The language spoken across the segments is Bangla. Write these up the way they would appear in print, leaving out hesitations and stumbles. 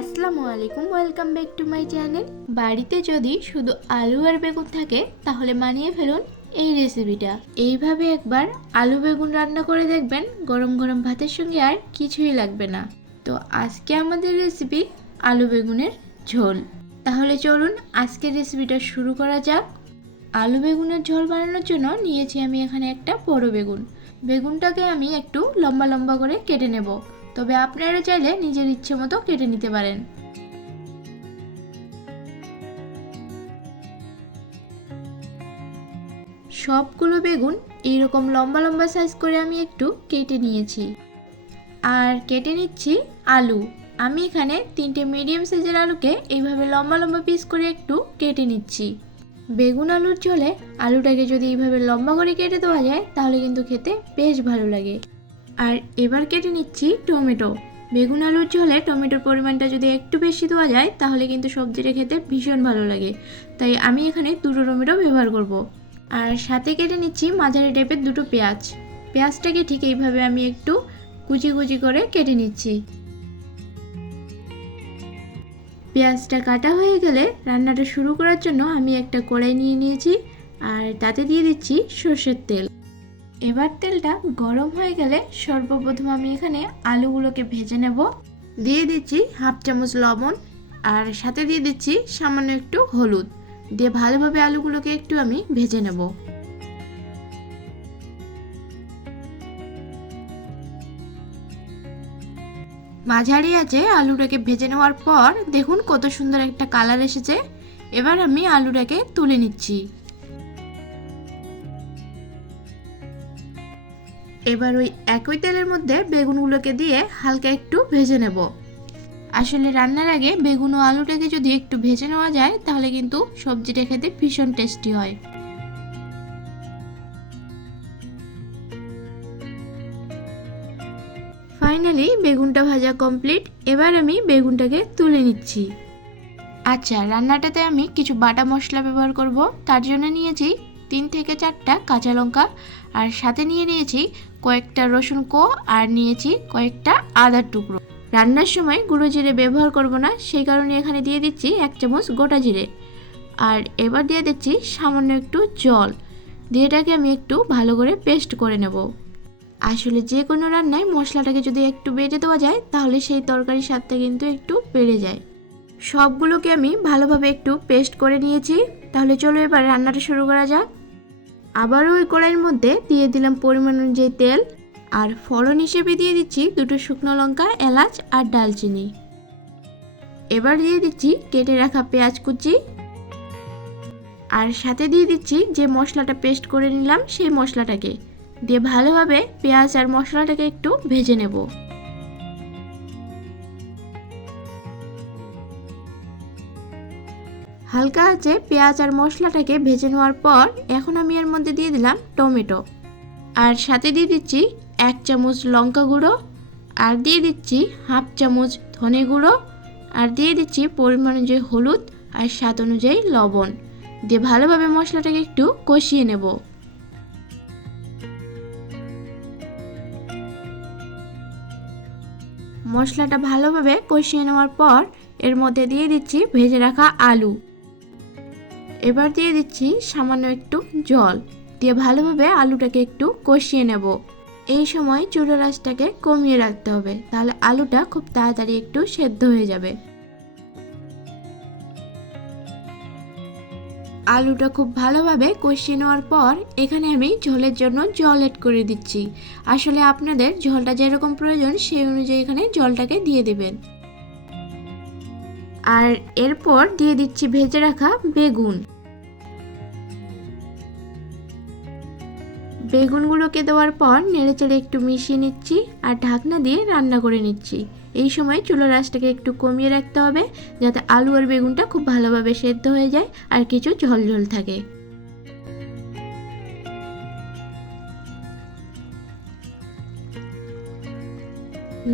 আসসালামু আলাইকুম, welcome back to my channel. বাড়িতে যদি শুধু আলু আর বেগুন থাকে তাহলে মানিয়ে ফেলুন এই রেসিপিটা। এইভাবে একবার আলু বেগুন রান্না করে দেখবেন, গরম গরম ভাতের সঙ্গে আর কিছুই লাগবে না। তো আজকে আমাদের রেসিপি আলু বেগুনের ঝোল। তাহলে চলুন আজকের রেসিপিটা শুরু করা যাক। আলু বেগুনের ঝোল বানানোর জন্য নিয়েছি আমি এখানে একটা বড় বেগুন। বেগুনটাকে আমি একটু লম্বা লম্বা করে কেটে নেব, তবে আপনারা চাইলে নিজের ইচ্ছে মতো কেটে নিতে পারেন। সবগুলো বেগুন এইরকম লম্বা লম্বা সাইজ করে আমি একটু কেটে নিয়েছি। আর কেটে নিচ্ছি আলু। আমি এখানে 3টে মিডিয়াম সাইজের আলুকে এইভাবে লম্বা লম্বা পিস করে একটু কেটে নিচ্ছি। বেগুন আলুর ঝোলে আলুটাকে যদি এইভাবে লম্বা করে কেটে দেওয়া যায় তাহলে কিন্তু খেতে বেশ ভালো লাগে। আর এবার কেটে নিচ্ছি টমেটো। বেগুন আলুর ঝোলে টমেটোর পরিমাণটা যদি একটু বেশি দেওয়া যায় তাহলে কিন্তু সবজিটা খেতে ভীষণ ভালো লাগে, তাই আমি এখানে 2টো টমেটো ব্যবহার করব। আর সাথে কেটে নিচ্ছি মাঝারি টাইপের 2টো পেঁয়াজ। পেঁয়াজটাকে ঠিক এইভাবে আমি একটু কুচি কুচি করে কেটে নিচ্ছি। পেঁয়াজটা কাটা হয়ে গেলে রান্নাটা শুরু করার জন্য আমি একটা কড়াই নিয়ে নিয়েছি, আর তাতে দিয়ে দিচ্ছি সর্ষের তেল। এবার তেলটা গরম হয়ে গেলে সর্বপ্রথম আমি এখানে আলুগুলোকে ভেজে নেব। দিয়ে দিচ্ছি হাফ চামচ লবণ, আর সাথে দিয়ে দিচ্ছি সামান্য একটু হলুদ। দিয়ে ভালোভাবে আলুগুলোকে একটু আমি ভেজে নেব। মাঝারি আঁচে আলুটাকে ভেজে নেওয়ার পর দেখুন কত সুন্দর একটা কালার এসেছে। এবার আমি আলুটাকে তুলে নিচ্ছি। এবার ওই একই তেলের মধ্যে বেগুনগুলোকে দিয়ে হালকা একটু ভেজে নেব। আসলে রান্নার আগে বেগুন ও আলুটাকে যদি একটু ভেজে নেওয়া যায় তাহলে কিন্তু সবজিটা খেতে ভীষণ টেস্টি হয়। ফাইনালি বেগুনটা ভাজা কমপ্লিট। এবার আমি বেগুনটাকে তুলে নিচ্ছি। আচ্ছা, রান্নাটাতে আমি কিছু বাটা মশলা ব্যবহার করব। তার জন্য নিয়েছি 3 থেকে 4টা কাঁচা লঙ্কা, আর সাথে নিয়েছি কয়েকটা রসুন কোয়া, আর নিয়েছি কয়েকটা আদার টুকরো। রান্নার সময় গুঁড়ো জিরে ব্যবহার করব না, সেই কারণে এখানে দিয়ে দিচ্ছি 1 চামচ গোটা জিরে। আর এবার দিয়ে দিচ্ছি সামান্য একটু জল। দিয়ে এটাকে আমি একটু ভালো করে পেস্ট করে নেব। আসলে যে কোনো রান্নায় মশলাটাকে যদি একটু বেটে দেওয়া যায় তাহলে সেই তরকারির স্বাদটা কিন্তু একটু বেড়ে যায়। সবগুলোকে আমি ভালোভাবে একটু পেস্ট করে নিয়েছি। তাহলে চলো এবার রান্নাটা শুরু করা যাক। আবারও ওই কড়াইয়ের মধ্যে দিয়ে দিলাম পরিমাণ অনুযায়ী তেল, আর ফোড়ন হিসেবে দিয়ে দিচ্ছি 2টো শুকনো লঙ্কা, এলাচ আর দারচিনি। এবার দিয়ে দিচ্ছি কেটে রাখা পেঁয়াজ কুচি, আর সাথে দিয়ে দিচ্ছি যে মশলাটা পেস্ট করে নিলাম সেই মশলাটাকে। দিয়ে ভালোভাবে পেঁয়াজ আর মশলাটাকে একটু ভেজে নেব। হালকা আঁচে পেঁয়াজ আর মশলাটাকে ভেজে নেওয়ার পর এখন আমি এর মধ্যে দিয়ে দিলাম টমেটো, আর সাথে দিয়ে দিচ্ছি 1 চামচ লঙ্কা গুঁড়ো, আর দিয়ে দিচ্ছি হাফ চামচ ধনে গুঁড়ো, আর দিয়ে দিচ্ছি পরিমাণ অনুযায়ী হলুদ আর স্বাদ অনুযায়ী লবণ। দিয়ে ভালোভাবে মশলাটাকে একটু কষিয়ে নেব। মশলাটা ভালোভাবে কষিয়ে নেওয়ার পর এর মধ্যে দিয়ে দিচ্ছি ভেজে রাখা আলু। এবার দিয়ে দিচ্ছি সামান্য একটু জল। দিয়ে ভালোভাবে আলুটাকে একটু কষিয়ে নেব। এই সময় চুলার আঁচটাকে কমিয়ে রাখতে হবে, তাহলে আলুটা খুব তাড়াতাড়ি একটু সেদ্ধ হয়ে যাবে। আলুটা খুব ভালোভাবে কষিয়ে নেওয়ার পর এখানে আমি ঝোলের জন্য জল অ্যাড করে দিচ্ছি। আসলে আপনাদের ঝোলটা যেরকম প্রয়োজন সেই অনুযায়ী এখানে জলটাকে দিয়ে দিবেন। আর এরপর দিয়ে দিচ্ছি ভেজে রাখা বেগুন। বেগুনগুলোকে দেওয়ার পর নেড়েচেড়ে একটু মিশিয়ে নিচ্ছি, আর ঢাকনা দিয়ে রান্না করে নিচ্ছি। এই সময় চুলার আঁচটাকে একটু কমিয়ে রাখতে হবে যাতে আলু আর বেগুনটা খুব ভালোভাবে সেদ্ধ হয়ে যায় আর কিছু ঝোল ঝোল থাকে।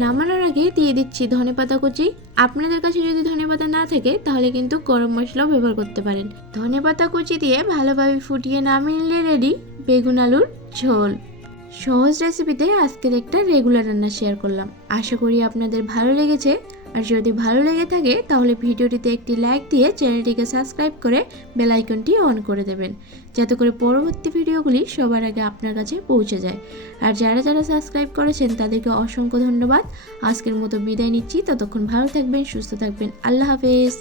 নামানোর আগে দিয়ে দিচ্ছি ধনেপাতা কুচি। আপনাদের কাছে যদি ধনেপাতা না থাকে তাহলে কিন্তু গরম মশলাও ব্যবহার করতে পারেন। ধনেপাতা কুচি দিয়ে ভালোভাবে ফুটিয়ে নামিয়ে নিলে রেডি বেগুন আলুর ঝোল। সহজ রেসিপিতে আজকের একটা রেগুলার রান্না শেয়ার করলাম। আশা করি আপনাদের ভালো লেগেছে। আর যদি ভালো লেগে থাকে তাহলে ভিডিওটিতে একটি লাইক দিয়ে চ্যানেলটিকে সাবস্ক্রাইব করে বেল আইকনটি অন করে দেবেন, যাতে করে পরবর্তী ভিডিওগুলি সবার আগে আপনার কাছে পৌঁছে যায়। আর যারা যারা সাবস্ক্রাইব করেছেন তাদেরকে অসংখ্য ধন্যবাদ। আজকের মতো বিদায় নিচ্ছি, ততক্ষণ ভালো থাকবেন, সুস্থ থাকবেন। আল্লাহ হাফেজ।